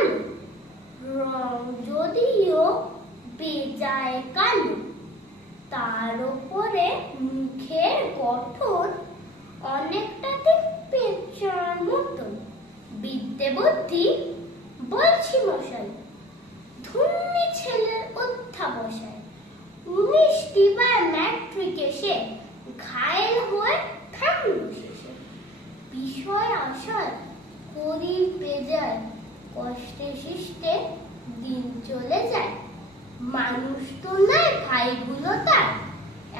আলো, রং যদিও বেজায় কালো, তার উপরে মুখের গঠন অনেকটাতে পেঁচার মতন। বিদ্যে বুদ্ধি বলছি মশাই, ধুন্নি ছেলের অধ্যাবসায়। 19টি বার ম্যাট্রিকে সে ঘায়েল হয়ে থাকল শেষে। বিষয় আশায় করি বেজায়, কষ্টে শিষ্টে দিন চলে যায়। মানুষ তো নয় ভাইগুলো তার,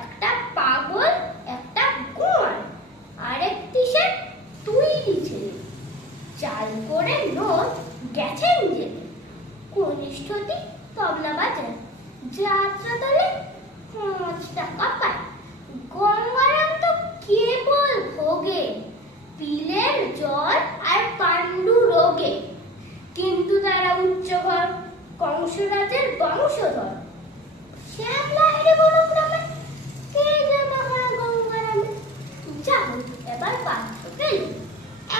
একটা পাগল একটা গোয়াল, আরেকটি সে তৈরি ছেলে। চাল করে নোট গেছেন জেলে, কনিষ্ঠটি তবলা বাজায়, যাত্রা দলে 5 টাকা পায়। গঙ্গারাম তো কেবল ভোগে পিলের জ্বর আর পাণ্ডু রোগে, কিন্তু তারা উচ্চঘর কংসরাজের বংশধর। শ্যামলা হেরে বড় গ্রামে কে জানা হয় গঙ্গারামে। যা হোক, এবার পাত্র গেল,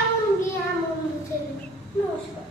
এমন গিয়ে এমন ছেলে। নমস্কার।